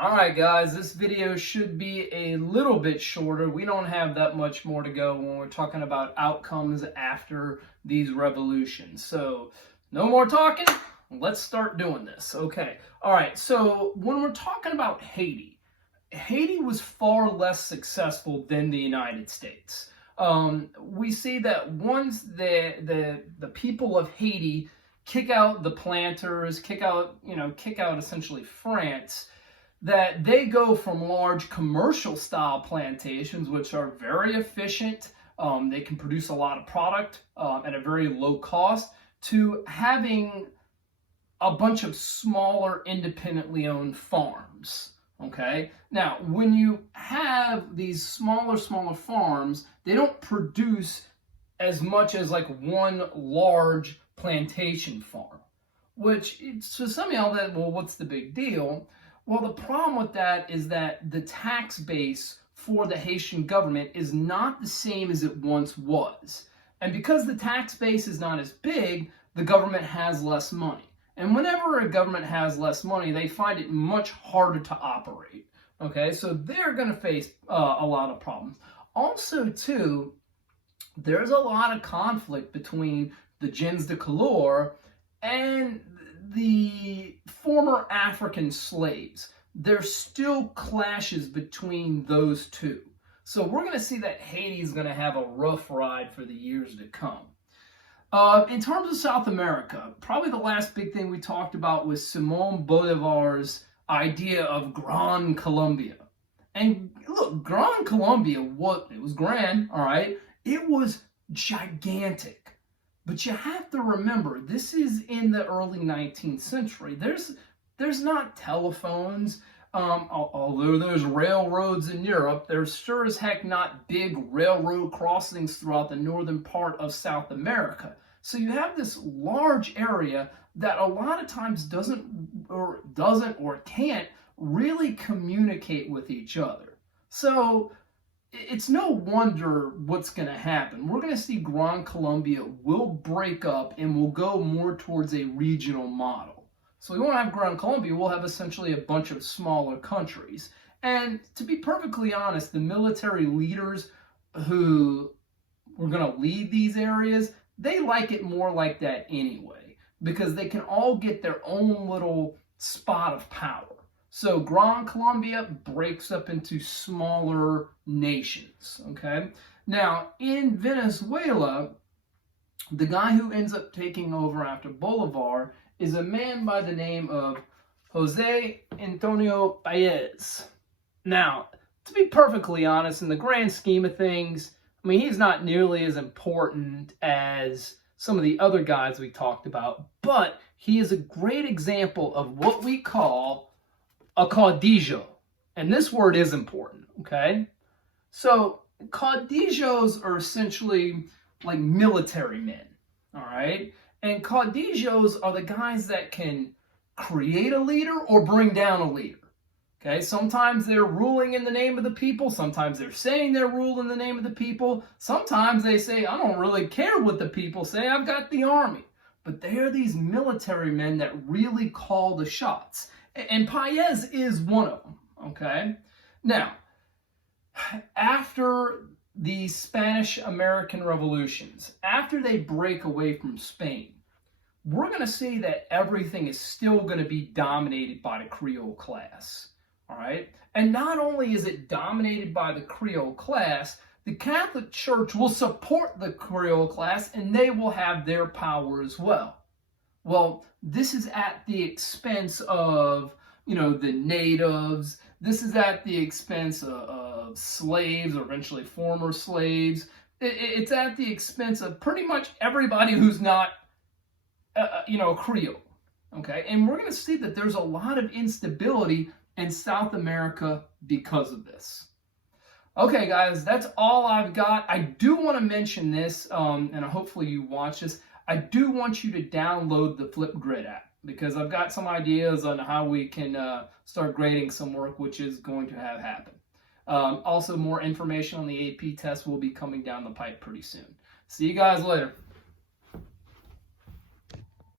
Alright guys, this video should be a little bit shorter. We don't have that much more to go when we're talking about outcomes after these revolutions. So, no more talking, let's start doing this. Okay, alright, so when we're talking about Haiti, Haiti was far less successful than the United States. We see that once the people of Haiti kick out the planters, kick out essentially France, that they go from large commercial style plantations, which are very efficient, they can produce a lot of product at a very low cost, to having a bunch of smaller independently owned farms. Okay, now when you have these smaller farms, they don't produce as much as like one large plantation farm, which to some of y'all that, well, what's the big deal? Well, the problem with that is that the tax base for the Haitian government is not the same as it once was. And because the tax base is not as big, the government has less money. And whenever a government has less money, they find it much harder to operate. Okay, so they're going to face a lot of problems. Also, too, there's a lot of conflict between the gens de couleur and the former African slaves. There's still clashes between those two. So we're going to see that Haiti is going to have a rough ride for the years to come. In terms of South America, probably the last big thing we talked about was Simón Bolívar's idea of Gran Colombia. And look, Gran Colombia, it was grand, all right? It was gigantic. But you have to remember, this is in the early 19th century. There's not telephones, although there's railroads in Europe. There's sure as heck not big railroad crossings throughout the northern part of South America. So you have this large area that a lot of times doesn't or can't really communicate with each other. So it's no wonder what's going to happen. We're going to see Gran Colombia will break up and will go more towards a regional model. So we won't have Gran Colombia, we'll have essentially a bunch of smaller countries. And to be perfectly honest, the military leaders who were going to lead these areas, they like it more like that anyway, because they can all get their own little spot of power. So Gran Colombia breaks up into smaller nations, okay? Now, in Venezuela, the guy who ends up taking over after Bolivar is a man by the name of José Antonio Páez. Now, to be perfectly honest, in the grand scheme of things, I mean, he's not nearly as important as some of the other guys we talked about, but he is a great example of what we call a caudillo. And this word is important, okay? So caudillos are essentially like military men, all right? And caudillos are the guys that can create a leader or bring down a leader, okay? Sometimes they're ruling in the name of the people. Sometimes they're saying they're ruling in the name of the people. Sometimes they say, I don't really care what the people say. I've got the army. But they are these military men that really call the shots. And Páez is one of them, okay? Now, after the Spanish-American revolutions, after they break away from Spain, we're going to see that everything is still going to be dominated by the Creole class, all right? And not only is it dominated by the Creole class, the Catholic Church will support the Creole class and they will have their power as well. Well, this is at the expense of, the natives. This is at the expense of slaves, or eventually former slaves. It's at the expense of pretty much everybody who's not, Creole. Okay, and we're going to see that there's a lot of instability in South America because of this. Okay, guys, that's all I've got. I do want to mention this, and hopefully you watch this. I do want you to download the Flipgrid app, because I've got some ideas on how we can start grading some work, which is going to have happen. Also, more information on the AP test will be coming down the pipe pretty soon. See you guys later.